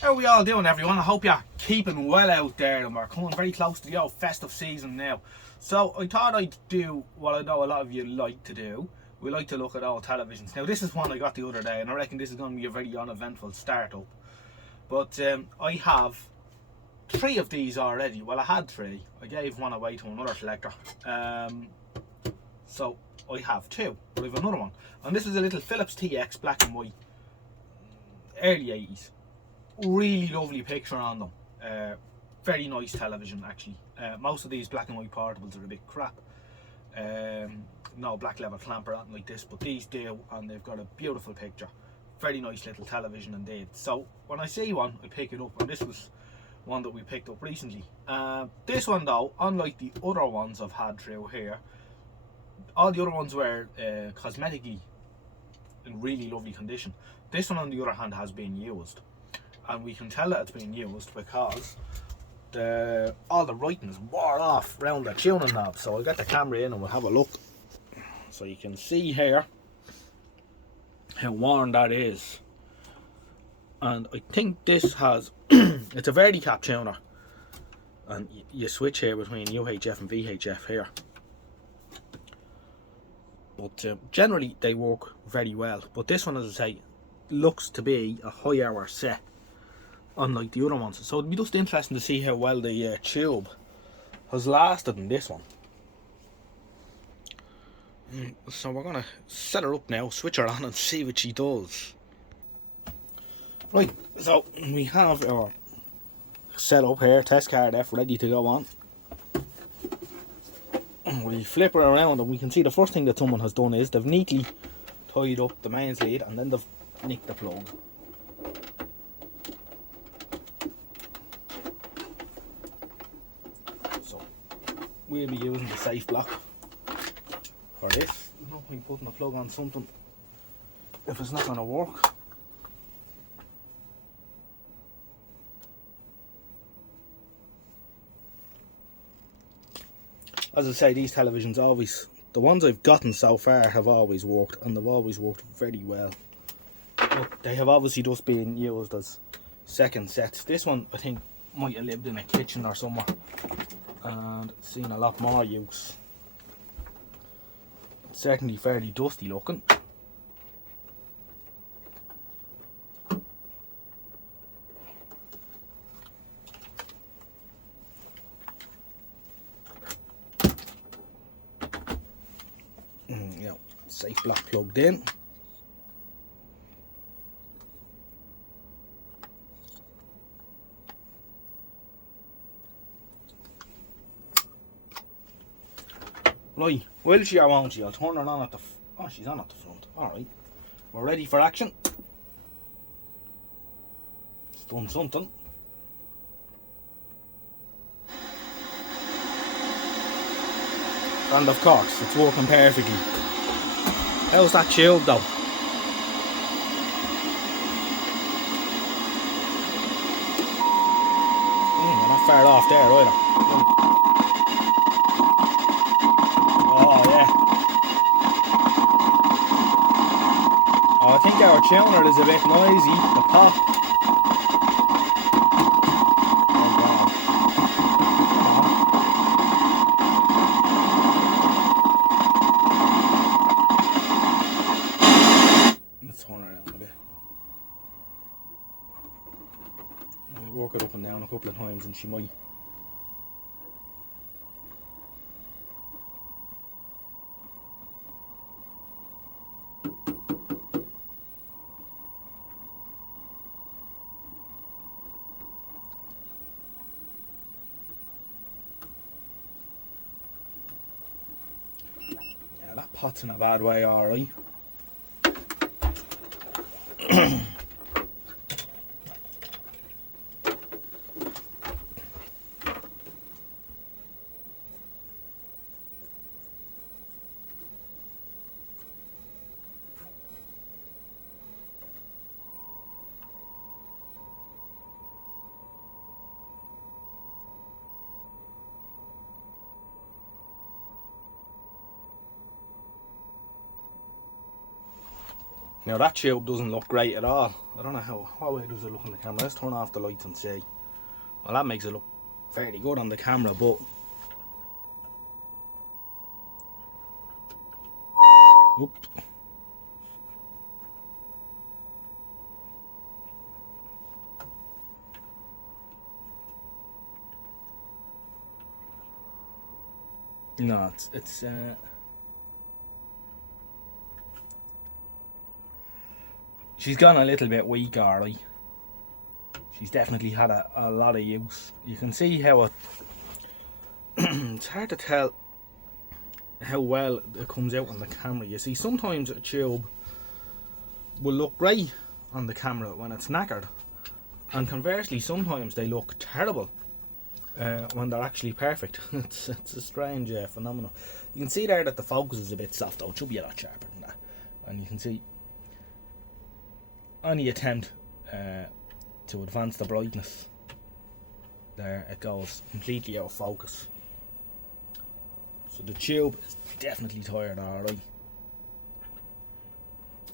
How are we all doing, everyone? I hope you're keeping well out there, and we're coming very close to the old festive season now. So I thought I'd do what I know a lot of you like to do. We like to look at old televisions. Now this is one I got the other day, and I reckon this is going to be a very uneventful startup. But I have 3 of these already. Well, I had 3. I gave one away to another collector. So I have 2, but I have another one. And this is a little Philips TX black and white, early 80s. Really lovely picture on them. Very nice television, actually. Most of these black and white portables are a bit crap. No black level clamp or anything like this, but these do, and they've got a beautiful picture. Very nice little television indeed. So when I see one, I pick it up, and this was one that we picked up recently. This one though, unlike the other ones I've had through here, all the other ones were cosmetic-y in really lovely condition. This one on the other hand has been used. And we can tell that it's been used because all the writing is wore off around the tuning knob. So I'll get the camera in and we'll have a look. So you can see here how worn that is. And I think this has, it's a Verticap tuner. And you switch here between UHF and VHF here. But generally they work very well. But this one, as I say, looks to be a high hour set, unlike the other ones. So it'd be just interesting to see how well the tube has lasted in this one. So we're gonna set her up now, switch her on and see what she does. Right, so we have our setup here, test card F ready to go on. We flip her around and we can see the first thing that someone has done is they've neatly tied up the mains lead and then they've nicked the plug. So we'll be using the safe block for this. There's no point putting the plug on something if it's not going to work. As I say, these televisions always, the ones I've gotten so far have always worked, and they've always worked very well. But they have obviously just been used as second sets. This one I think might have lived in a kitchen or somewhere and seen a lot more use. It's certainly fairly dusty looking. Yeah, safe block plugged in. Right, will she or won't she? I'll turn her on at the oh, she's on at the front. Alright, we're ready for action. It's done something. And of course, it's working perfectly. How's that tube though? We're not far off there either. Oh yeah. Oh, I think our tuner is a bit noisy. The pop. Turn around a bit. I'll work it up and down a couple of times and she might. Yeah, that pot's in a bad way, alright. Now that tube doesn't look great at all. I don't know how way does it look on the camera. Let's turn off the lights and see. Well, that makes it look fairly good on the camera, but oops. No, it's she's gone a little bit weak, alright. She's definitely had a lot of use. You can see how it it's hard to tell how well it comes out on the camera. You see, sometimes a tube will look great on the camera when it's knackered, and conversely sometimes they look terrible when they're actually perfect. It's a strange phenomenon. You can see there that the focus is a bit soft, though. It should be a lot sharper than that. And you can see any attempt to advance the brightness, there it goes completely out of focus. So the tube is definitely tired, alright.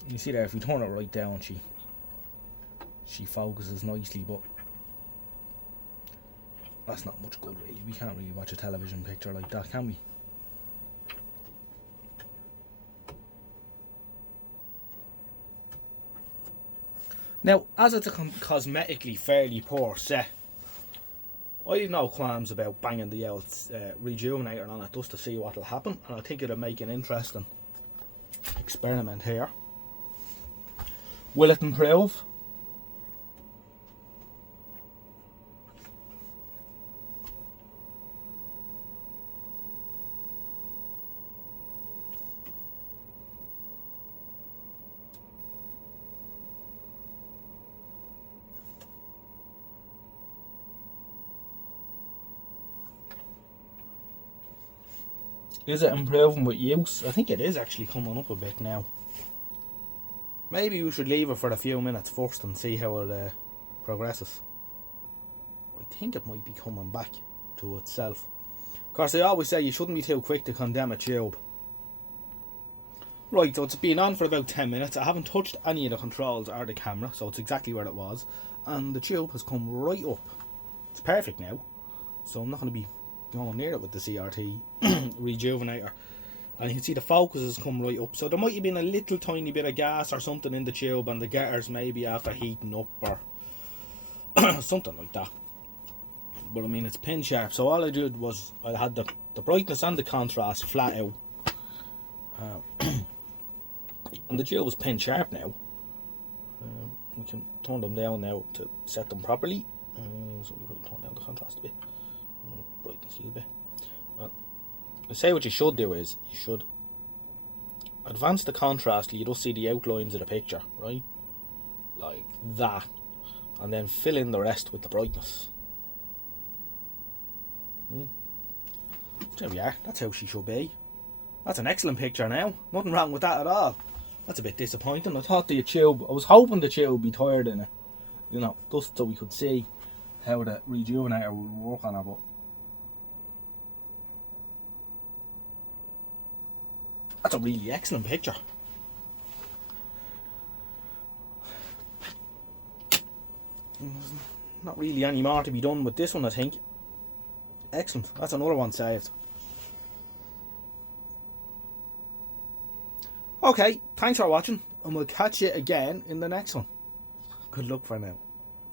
You see there, if we turn it right down, she focuses nicely, but that's not much good really. We can't really watch a television picture like that, can we? Now, as it's a cosmetically fairly poor set, I have no qualms about banging the old rejuvenator on it just to see what will happen, and I think it'll make an interesting experiment here. Will it improve? Is it improving with use? I think it is actually coming up a bit now. Maybe we should leave it for a few minutes first and see how it progresses. I think it might be coming back to itself. Of course, I always say you shouldn't be too quick to condemn a tube. Right, so it's been on for about 10 minutes. I haven't touched any of the controls or the camera, so it's exactly where it was. And the tube has come right up. It's perfect now. So I'm not going to be going near it with the CRT rejuvenator, and you can see the focus has come right up. So there might have been a little tiny bit of gas or something in the tube, and the getters maybe after heating up or something like that. But I mean, it's pin sharp. So all I did was I had the brightness and the contrast flat out, and the tube was pin sharp now. We can turn them down now to set them properly. So we turn down the contrast a bit. Brightness a little bit. Well, I say what you should do is you should advance the contrast till you just see the outlines of the picture, right? Like that. And then fill in the rest with the brightness. There we are. That's how she should be. That's an excellent picture now. Nothing wrong with that at all. That's a bit disappointing. I thought the tube, I was hoping the tube would be tired in it, you know, just so we could see how the rejuvenator would work on it, but that's a really excellent picture. Not really any more to be done with this one, I think. Excellent. That's another one saved. Okay, thanks for watching, and we'll catch you again in the next one. Good luck for now.